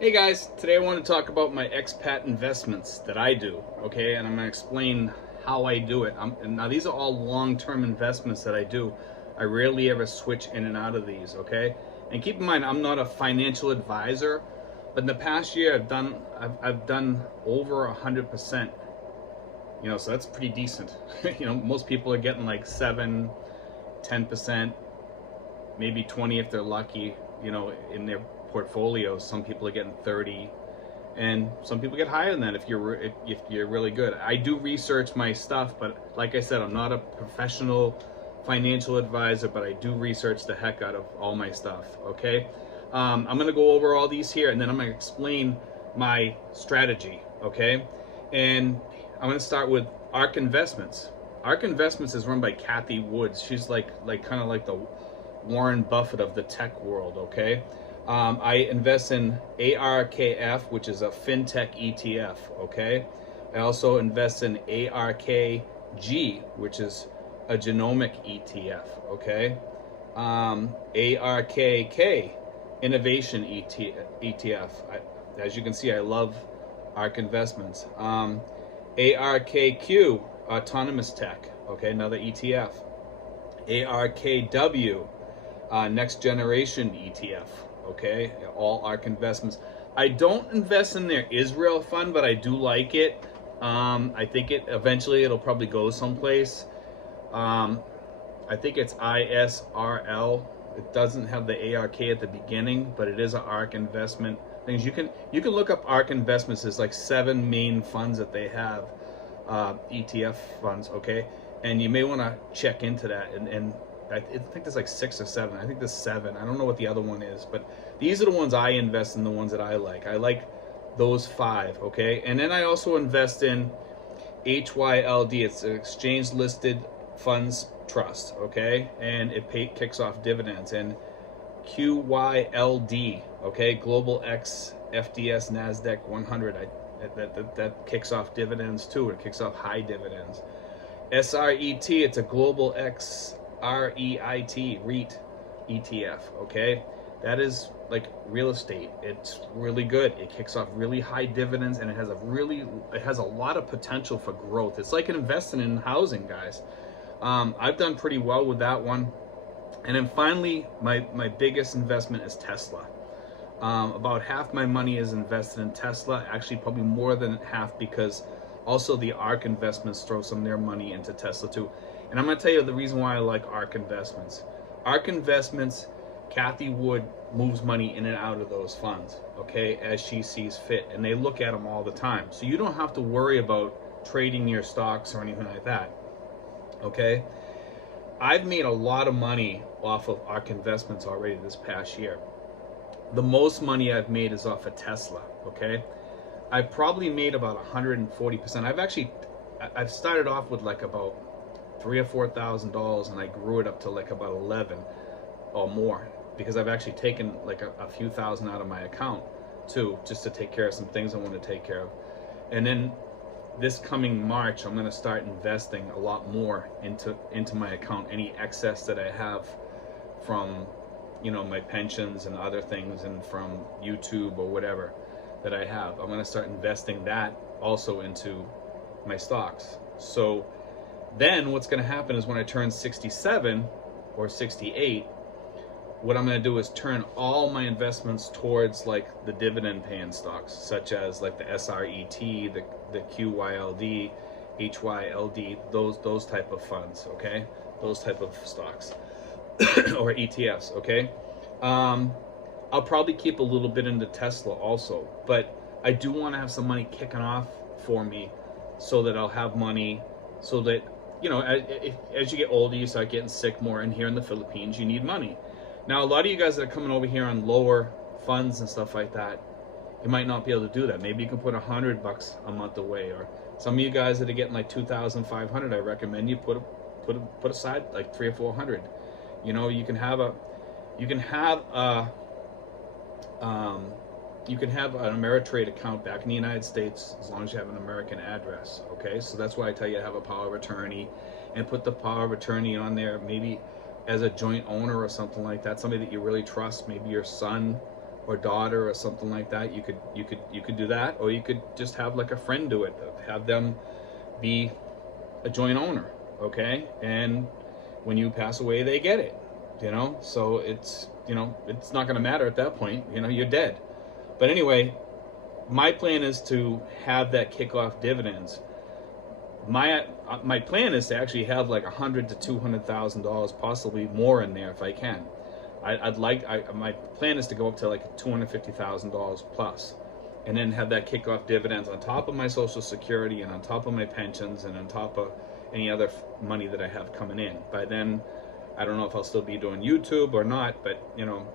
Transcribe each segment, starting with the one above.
Hey guys, today I want to talk about my expat investments that I do, okay? And I'm going to explain how I do it. And now these are all long-term investments that I do. I rarely ever switch in and out of these, okay? And keep in mind, I'm not a financial advisor, but in the past year I've done over 100%. So that's pretty decent. Most people are getting like 7, 10%, maybe 20 if they're lucky, in their portfolios. Some people are getting 30, and some people get higher than that if you're really good. I do research my stuff, but like I said, I'm not a professional financial advisor, but I do research the heck out of all my stuff, okay? I'm gonna go over all these here, and then I'm gonna explain my strategy, okay? And I'm gonna start with ARK Investments. ARK Investments is run by Kathy Woods. She's like kind of like the Warren Buffett of the tech world, okay? I invest in ARKF, which is a fintech ETF, okay? I also invest in ARKG, which is a genomic ETF, okay? ARKK, innovation ETF. As you can see, I love ARK Investments. ARKQ, autonomous tech, okay, another ETF. ARKW, next generation ETF, okay, all ARK Investments. I don't invest in their Israel fund, but I do like it. I think eventually it'll probably go someplace. I think it's ISRL. It doesn't have the ARK at the beginning, but it is an ARK investment. Things you can look up ARK Investments. There's like 7 main funds that they have, ETF funds, okay, and you may want to check into that. And I think there's like 6 or 7. I think there's 7. I don't know what the other one is, but these are the ones I invest in, the ones that I like. I like those 5, okay? And then I also invest in HYLD. It's an exchange listed funds trust, okay? And it kicks off dividends. And QYLD, okay? Global X FDS NASDAQ 100. That kicks off dividends too. It kicks off high dividends. SRET, it's a Global X REIT ETF, okay? That is like real estate. It's really good. It kicks off really high dividends, and it has a lot of potential for growth. It's like investing in housing, guys. I've done pretty well with that one. And then finally, my biggest investment is Tesla. About half my money is invested in Tesla, actually probably more than half, because also the ARK Investments throw some of their money into Tesla too. And I'm going to tell you the reason why I like ARK Investments. ARK Investments, Kathy Wood moves money in and out of those funds, okay, as she sees fit. And they look at them all the time. So you don't have to worry about trading your stocks or anything like that, okay? I've made a lot of money off of ARK Investments already this past year. The most money I've made is off of Tesla, okay? I've probably made about 140%. I've started off with like about $3,000 or $4,000, and I grew it up to like about 11 or more, because I've actually taken like a few thousand out of my account too, just to take care of some things I want to take care of. And then this coming March, I'm going to start investing a lot more into my account. Any excess that I have from my pensions and other things, and from YouTube or whatever that I have, I'm going to start investing that also into my stocks. So then what's going to happen is when I turn 67 or 68, what I'm going to do is turn all my investments towards like the dividend paying stocks, such as like the SRET, the QYLD, HYLD, those type of funds, okay? Those type of stocks or ETFs, okay? I'll probably keep a little bit into Tesla also, but I do want to have some money kicking off for me, so that I'll have money, so that as you get older, you start getting sick more, and here in the Philippines, you need money. Now, a lot of you guys that are coming over here on lower funds and stuff like that, you might not be able to do that. Maybe you can put $100 a month away, or some of you guys that are getting like 2,500, I recommend you put aside like 300 or 400. You can have an Ameritrade account back in the United States, as long as you have an American address, okay? So that's why I tell you to have a power of attorney, and put the power of attorney on there, maybe as a joint owner or something like that, somebody that you really trust, maybe your son or daughter or something like that, you could do that, or you could just have like a friend do it, have them be a joint owner, okay? And when you pass away, they get it, you know? So it's, you know, it's not gonna matter at that point, you know, you're dead. But anyway, my plan is to have that kickoff dividends. My plan is to actually have like $100,000 to $200,000, possibly more in there if I can. My plan is to go up to like $250,000 plus, and then have that kickoff dividends on top of my Social Security and on top of my pensions and on top of any other money that I have coming in. By then, I don't know if I'll still be doing YouTube or not, but you know,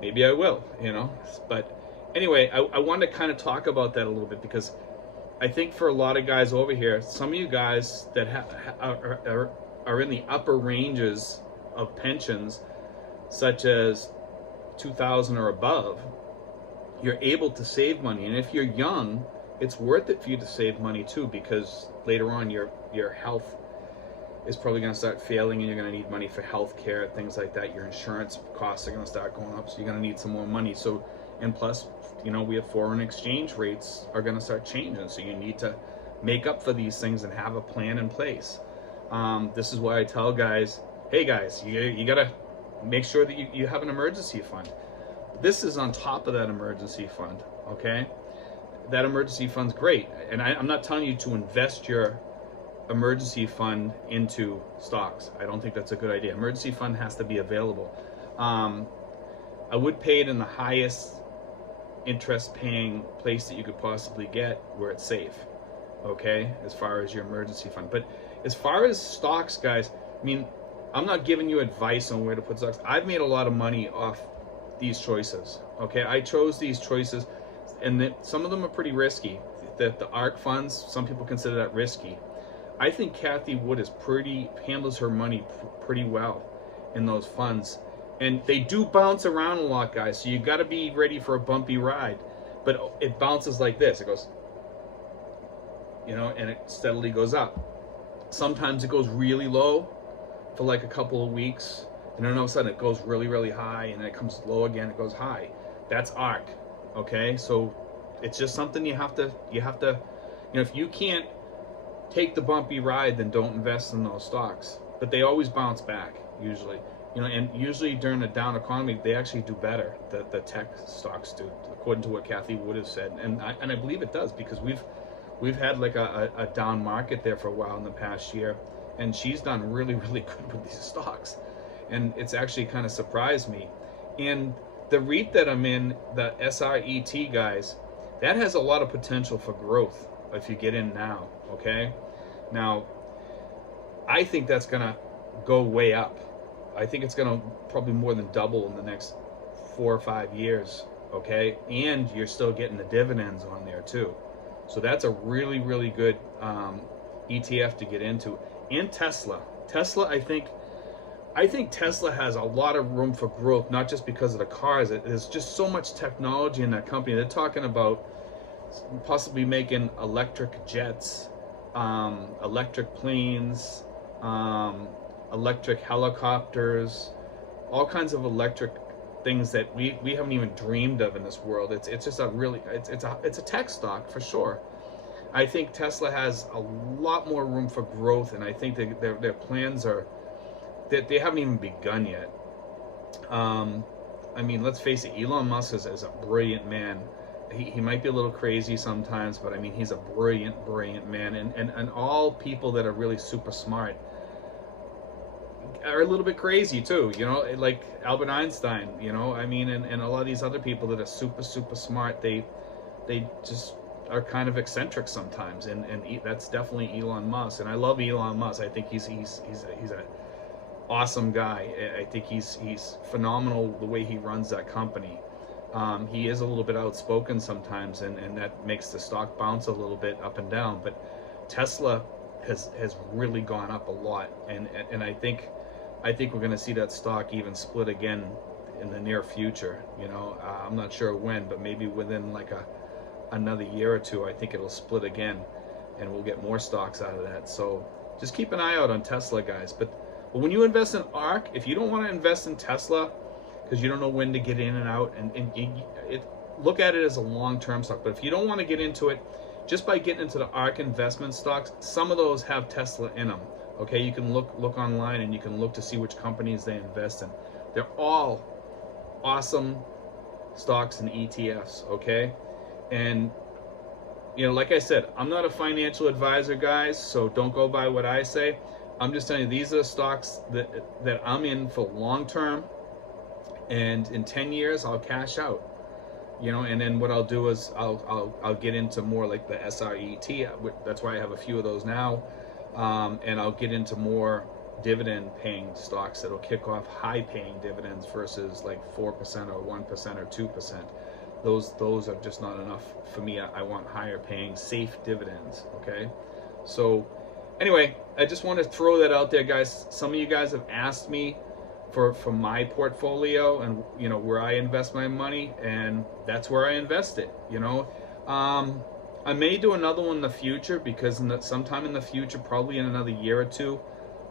maybe I will, you know. But anyway, I wanted to kind of talk about that a little bit, because I think for a lot of guys over here, some of you guys that are in the upper ranges of pensions, such as 2,000 or above, you're able to save money. And if you're young, it's worth it for you to save money too, because later on your health is probably going to start failing, and you're going to need money for health care, things like that. Your insurance costs are going to start going up, so you're going to need some more money. So, and plus, you know, we have foreign exchange rates are going to start changing, so you need to make up for these things and have a plan in place. This is why I tell guys, hey guys, you got to make sure that you have an emergency fund. This is on top of that emergency fund, okay? That emergency fund's great, and I'm not telling you to invest your emergency fund into stocks. I don't think that's a good idea. Emergency fund has to be available. I would pay it in the highest interest paying place that you could possibly get, where it's safe, okay, as far as your emergency fund. But as far as stocks, guys, I mean, I'm not giving you advice on where to put stocks. I've made a lot of money off these choices, okay? I chose these choices, and some of them are pretty risky. The ARK funds, some people consider that risky. I think Kathy Wood handles her money pretty well in those funds. And they do bounce around a lot, guys, so you got to be ready for a bumpy ride. But it bounces like this. It goes, you know, and it steadily goes up. Sometimes it goes really low for like a couple of weeks, and then all of a sudden it goes really, really high, and then it comes low again, it goes high. That's ARK, okay? So it's just something you have to, you know, if you can't take the bumpy ride, then don't invest in those stocks. But they always bounce back, usually. You know, and usually during a down economy, they actually do better. The tech stocks do, according to what Kathy Wood has said, and I believe it does, because we've had like a down market there for a while in the past year, and she's done really, really good with these stocks, and it's actually kind of surprised me. And the REIT that I'm in, the SRET, guys, that has a lot of potential for growth if you get in now. Okay, now I think that's gonna go way up. I think it's going to probably more than double in the next 4 or 5 years, okay? And you're still getting the dividends on there too. So that's a really, really good ETF to get into. And Tesla. I think Tesla has a lot of room for growth, not just because of the cars. There's just so much technology in that company. They're talking about possibly making electric jets, electric planes, electric helicopters, all kinds of electric things that we haven't even dreamed of in this world. It's just a really, it's a tech stock for sure. I think Tesla has a lot more room for growth, and I think their plans are that they haven't even begun yet. I mean, let's face it, Elon Musk is a brilliant man. He might be a little crazy sometimes, but I mean, he's a brilliant man, and all people that are really super smart are a little bit crazy too, you know, like Albert Einstein, you know, I mean, and a lot of these other people that are super smart, they just are kind of eccentric sometimes, and that's definitely Elon Musk. And I love Elon Musk. I think he's an awesome guy. I think he's phenomenal the way he runs that company. He is a little bit outspoken sometimes, and that makes the stock bounce a little bit up and down. But Tesla has really gone up a lot, and I think we're going to see that stock even split again in the near future. You know, I'm not sure when, but maybe within like another year or two, I think it'll split again, and we'll get more stocks out of that. So just keep an eye out on Tesla, guys. But when you invest in ARK, if you don't want to invest in Tesla, because you don't know when to get in and out, and look at it as a long-term stock. But if you don't want to get into it, just by getting into the ARK investment stocks, some of those have Tesla in them. Okay, you can look online and you can look to see which companies they invest in. They're all awesome stocks and ETFs. Okay, and you know, like I said, I'm not a financial advisor, guys, so don't go by what I say. I'm just telling you, these are the stocks that I'm in for long term, and in 10 years I'll cash out. You know, and then what I'll do is I'll get into more like the SRET. That's why I have a few of those now, and I'll get into more dividend-paying stocks that'll kick off high-paying dividends versus like 4% or 1% or 2%. Those are just not enough for me. I want higher-paying, safe dividends. Okay, so anyway, I just want to throw that out there, guys. Some of you guys have asked me for my portfolio and, you know, where I invest my money, and that's where I invest it. You know, I may do another one in the future, because sometime in the future, probably in another year or two,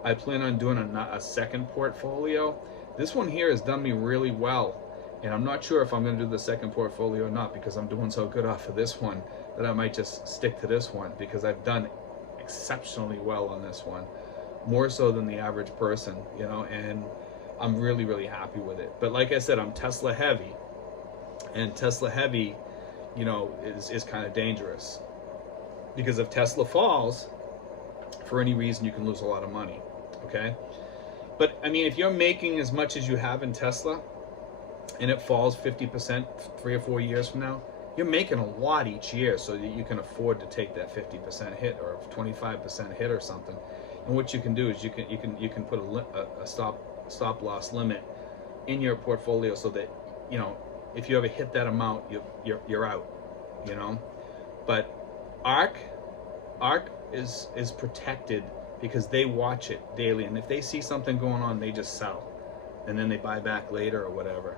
I plan on doing a second portfolio. This one here has done me really well, and I'm not sure if I'm going to do the second portfolio or not, because I'm doing so good off of this one that I might just stick to this one, because I've done exceptionally well on this one, more so than the average person, you know, and I'm really, really happy with it. But like I said, I'm Tesla heavy, and Tesla heavy, you know, is kind of dangerous, because if Tesla falls for any reason, you can lose a lot of money. Okay, but I mean, if you're making as much as you have in Tesla and it falls 50% 3 or 4 years from now, you're making a lot each year, so that you can afford to take that 50% hit or 25% hit or something. And what you can do is you can put a stop loss limit in your portfolio, so that, you know, if you ever hit that amount, you're out, you know. But ARK is protected, because they watch it daily, and if they see something going on, they just sell, and then they buy back later or whatever.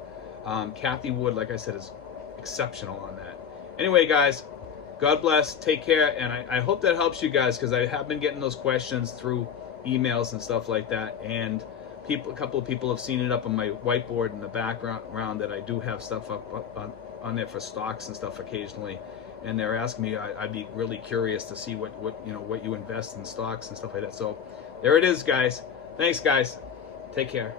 Kathy Wood, like I said, is exceptional on that. Anyway, guys, God bless, take care, and I hope that helps you guys, because I have been getting those questions through emails and stuff like that, and a couple of people have seen it up on my whiteboard in the background, that I do have stuff up on there for stocks and stuff occasionally, and they're asking me. I'd be really curious to see what you invest in stocks and stuff like that. So there it is, guys. Thanks, guys. Take care.